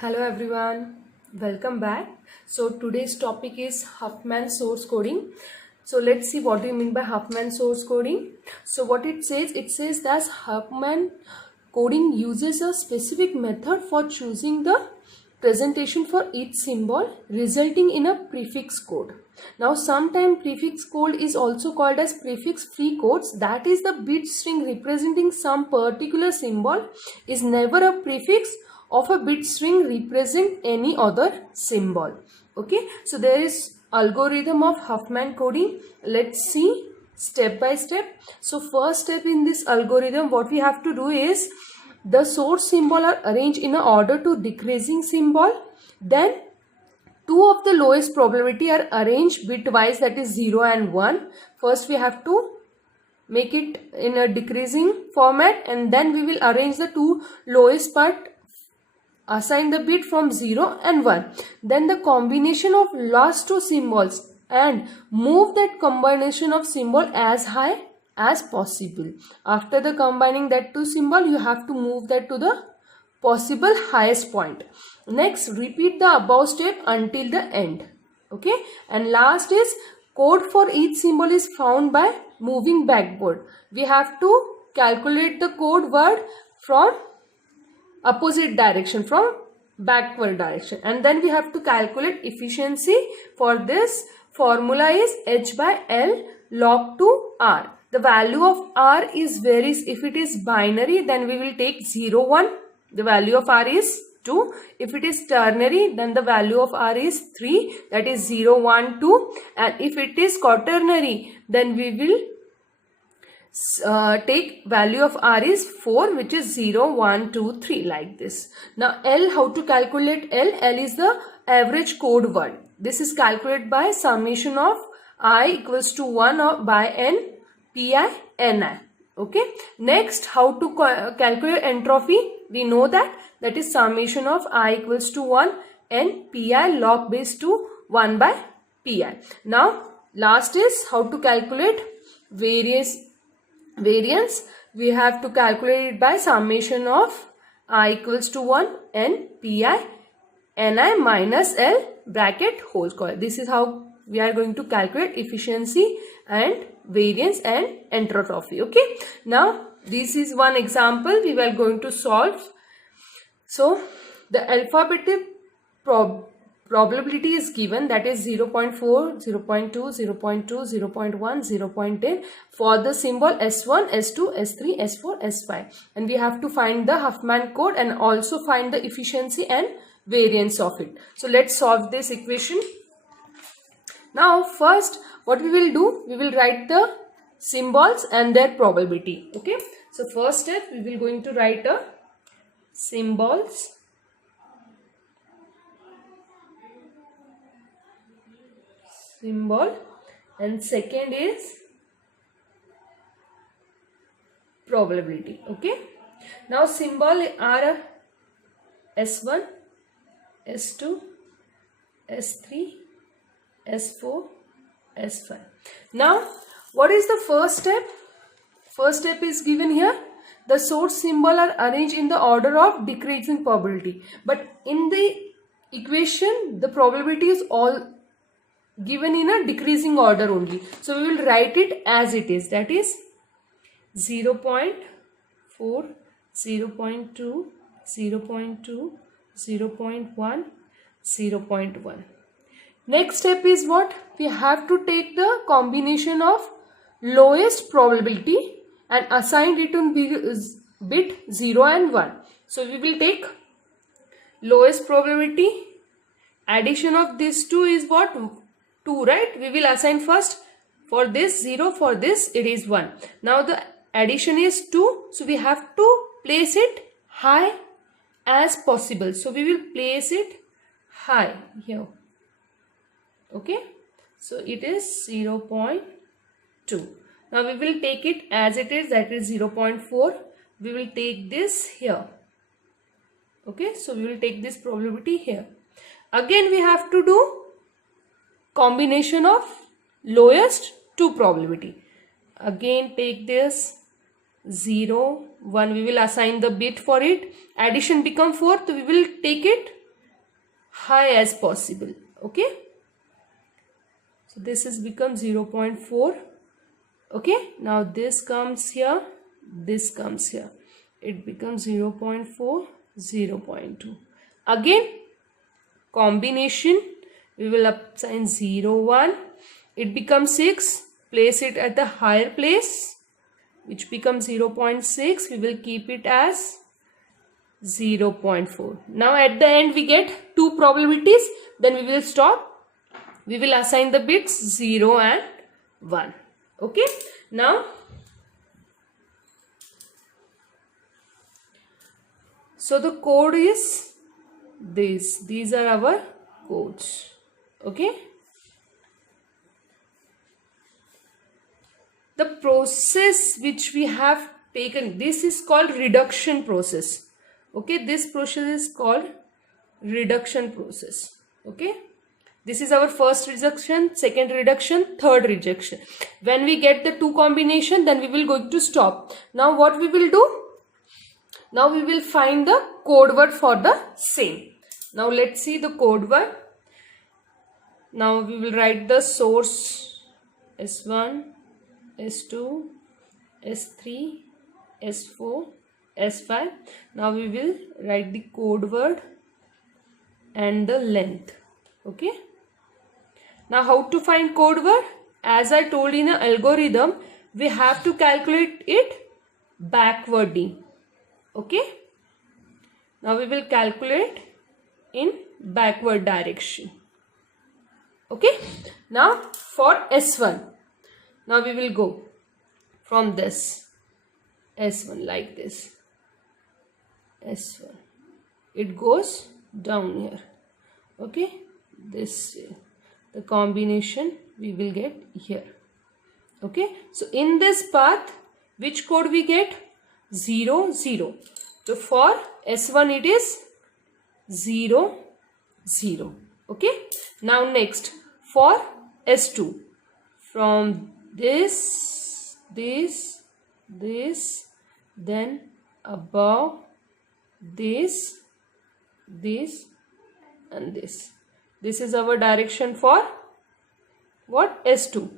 Hello everyone, welcome back. So today's topic is Huffman source coding. So let's see what do you mean by Huffman source coding. So what it says that Huffman coding uses a specific method for choosing the presentation for each symbol, resulting in a prefix code. Now sometimes prefix code is also called as prefix free codes, that is the bit string representing some particular symbol is never a prefix of a bit string represent any other symbol. Okay, so there is algorithm of Huffman coding. Let's see step by step. So first step in this algorithm, what we have to do is the source symbol are arranged in a order to decreasing symbol. Then two of the lowest probability are arranged bitwise, that is 0 and 1. First we have to make it in a decreasing format and then we will arrange the two lowest part, assign the bit from 0 and 1. Then the combination of last two symbols and move that combination of symbol as high as possible. After the combining that two symbol, you have to move that to the possible highest point. Next, repeat the above step until the end. Okay, and last is code for each symbol is found by moving backward. We have to calculate the code word from opposite direction, from backward direction, and then we have to calculate efficiency. For this formula is h by l log to r. The value of r is varies. If it is binary, then we will take 0 1. The value of r is 2. If it is ternary, then the value of r is 3, that is 0 1 2. And if it is quaternary, then we will take value of r is 4, which is 0 1 2 3, like this. Now L, how to calculate L? L is the average code word. This is calculated by summation of I equals to 1 by n pi ni. Okay, next how to calculate entropy? We know that is summation of I equals to 1 n pi log base to 1 by pi. Now last is how to calculate variance. We have to calculate it by summation of I equals to 1 n pi ni minus l bracket whole square. This is how we are going to calculate efficiency and variance and entropy. Okay, now this is one example we are going to solve. So the alphabetic probability is given, that is 0.4, 0.2, 0.2, 0.1, 0.10 for the symbol S1, S2, S3, S4, S5, and we have to find the Huffman code and also find the efficiency and variance of it. So let's solve this equation. Now first what we will do, we will write the symbols and their probability. Okay, so first step we will going to write a symbols symbol, and second is probability. Okay, now symbol are S1, S2, S3, S4, S5. Now what is the first step? First step is given here. The source symbol are arranged in the order of decreasing probability, but in the equation the probability is all given in a decreasing order only. So we will write it as it is, that is 0.4, 0.2, 0.2, 0.1, 0.1. Next step is what? We have to take the combination of lowest probability and assign it on bit 0 and 1. So we will take lowest probability, addition of these two is what? 2, right? We will assign first for this 0, for this it is 1. Now the addition is 2, so we have to place it high as possible. So we will place it high here. Okay, so it is 0.2. Now we will take it as it is, that is 0.4. We will take this here. Okay, so we will take this probability here. Again we have to do combination of lowest two probability. Again take this 0 1, we will assign the bit for it. Addition become 4, so we will take it high as possible. Okay, so this is become 0.4. Okay, now this comes here, this comes here, it becomes 0.4, 0.2. Again combination, we will assign 0, 1, it becomes 6, place it at the higher place, which becomes 0.6, we will keep it as 0.4. Now at the end we get two probabilities, then we will stop. We will assign the bits 0 and 1. Okay, now so the code is this. These are our codes. Okay, the process which we have taken, this is called reduction process. Okay, this process is called reduction process. Okay, this is our first reduction, second reduction, third reduction. When we get the two combination, then we will going to stop. Now what we will do? Now we will find the code word for the same. Now let's see the code word. Now we will write the source S1, S2, S3, S4, S5. Now we will write the code word and the length. Okay. Now how to find code word? As I told in an algorithm, we have to calculate it backwardly. Okay. Now we will calculate in backward direction. Okay. Now for S1, now we will go from this S1 like this. S1, it goes down here. Okay, this the combination we will get here. Okay, so in this path, which code we get? 0, 0. So for S1 it is 0, 0. Okay, now next for S2, from this, then above this, and this. This is our direction for what? S2.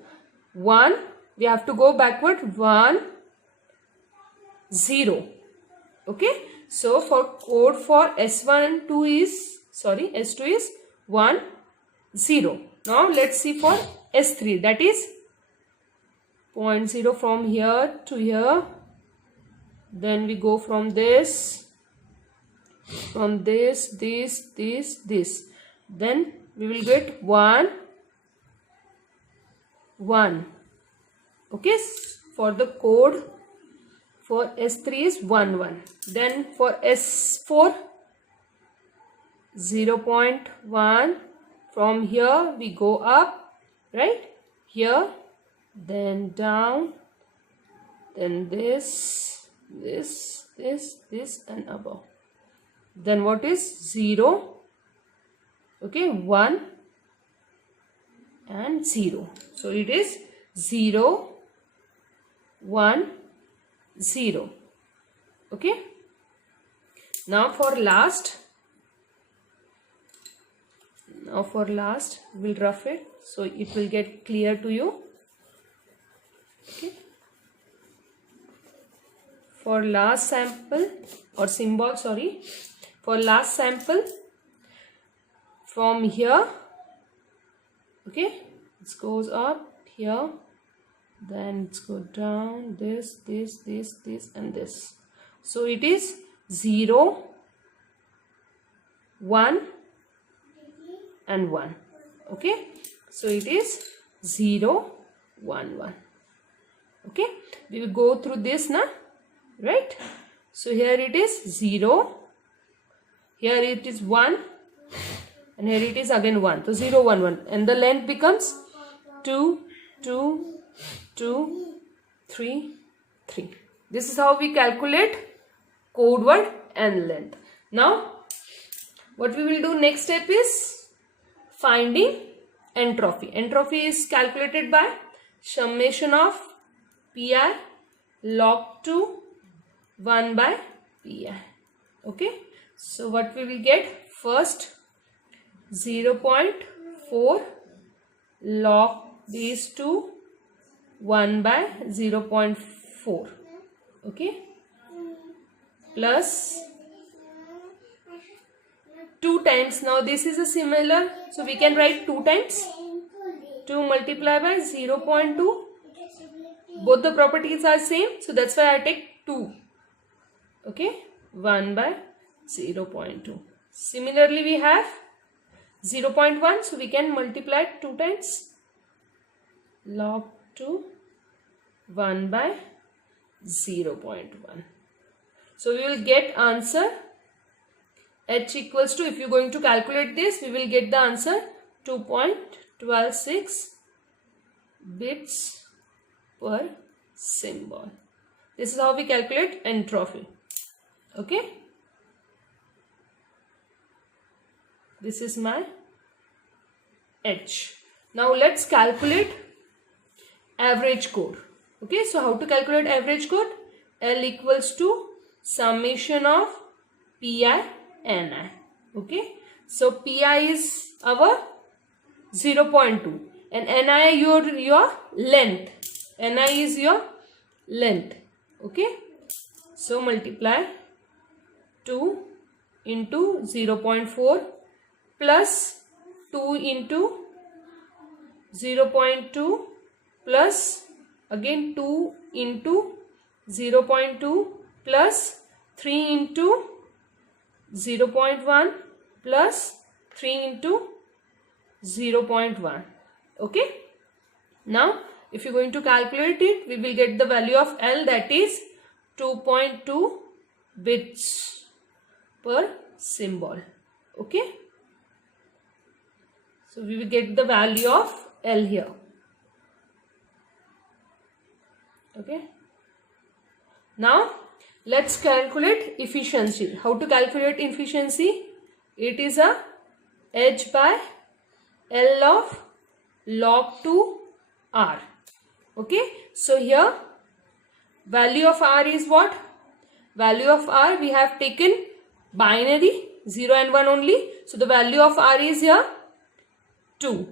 1, we have to go backward, 1, 0. Okay, so for code for S1 and 2 is, S2 is 1, 0. Now let's see for S3, that is 0.0 from here to here. Then we go from this, this. Then we will get 1, 1. Okay, for the code for S3 is 1, 1. Then for S4, 0.1. From here we go up, right? Here, then down, then this, and above. Then what is 0? Okay, 1 and 0. So it is 0, 1, 0. Okay. Now for last, we'll rough it so it will get clear to you. Okay. For last sample or symbol, for last sample, from here, okay, it goes up here, then it goes down, this, and this. So it is 0, 1 and 1. Okay, so it is 0, 1, 1. Okay, we will go through this now, right? So here it is 0, here it is 1, and here it is again 1. So 0, 1, 1, and the length becomes 2, 2, 2, 3, 3. This is how we calculate code word and length. Now what we will do next step is finding entropy. Entropy is calculated by summation of pi log 2 1 by pi. Okay, so what we will get? First 0.4 log these two 1 by 0.4. Okay, plus 2 times. Now this is a similar, so we can write 2 times. 2 multiplied by 0.2. Both the properties are same, so that's why I take 2. Okay, 1 by 0.2. Similarly, we have 0.1, so we can multiply 2 times. Log 2 1 by 0.1. So we will get answer h equals to, if you are going to calculate this, we will get the answer 2.126 bits per symbol. This is how we calculate entropy. Okay, this is my h. Now let's calculate average code. Okay, so how to calculate average code? L equals to summation of pi ni. Okay, so pi is our 0.2 and ni your length. Ni is your length. Okay, so multiply 2 into 0.4 plus 2 into 0.2 plus again 2 into 0.2 plus 3 into 0.1 plus 3 into 0.1. Okay, now if you are going to calculate it, we will get the value of L, that is 2.2 bits per symbol. Okay, so we will get the value of L here. Okay, now let's calculate efficiency. How to calculate efficiency? It is a h by L of log 2 r. Okay, so here value of r is what? Value of r, we have taken binary 0 and 1 only, so the value of r is here 2.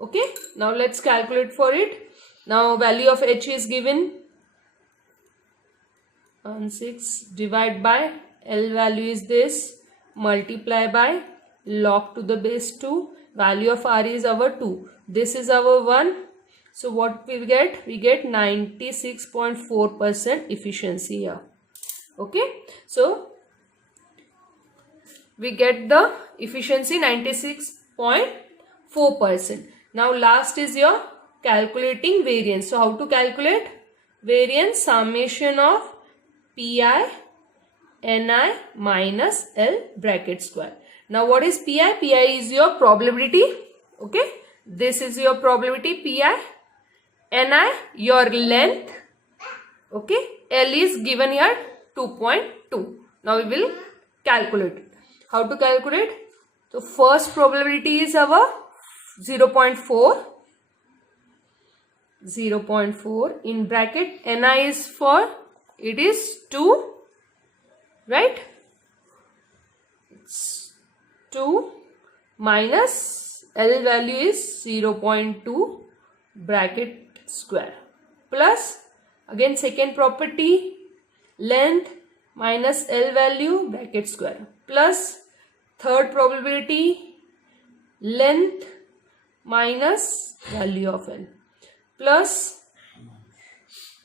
Okay, now let's calculate for it. Now value of h is given 16 divide by L value is this, multiply by log to the base 2, value of r is our 2, this is our 1. So what we get? We get 96.4% efficiency here. Okay, so we get the efficiency 96.4%. Now last is your calculating variance. So how to calculate variance? Summation of pi ni minus L bracket square. Now what is pi? Pi is your probability. Okay, this is your probability pi. Ni your length. Okay, L is given here 2.2. Now we will calculate it. How to calculate? So first probability is our 0.4. 0.4 in bracket. Ni is for, it is 2, right? It's 2 minus L value is 0.2 bracket square plus again second property length minus L value bracket square plus third probability length minus value of L plus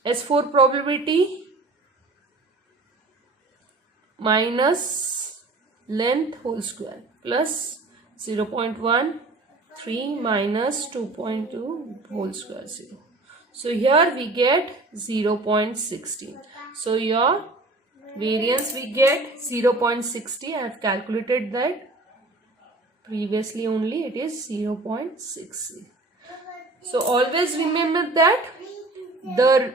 S4 probability minus length whole square plus 0.13 minus 2.2 whole square 0. So here we get 0.16. So your variance we get 0.60. I have calculated that previously only, it is 0.60. So always remember that the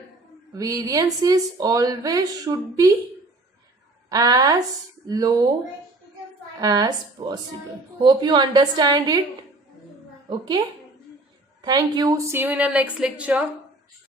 variance is always should be as low as possible. Hope you understand it. Okay, thank you. See you in the next lecture.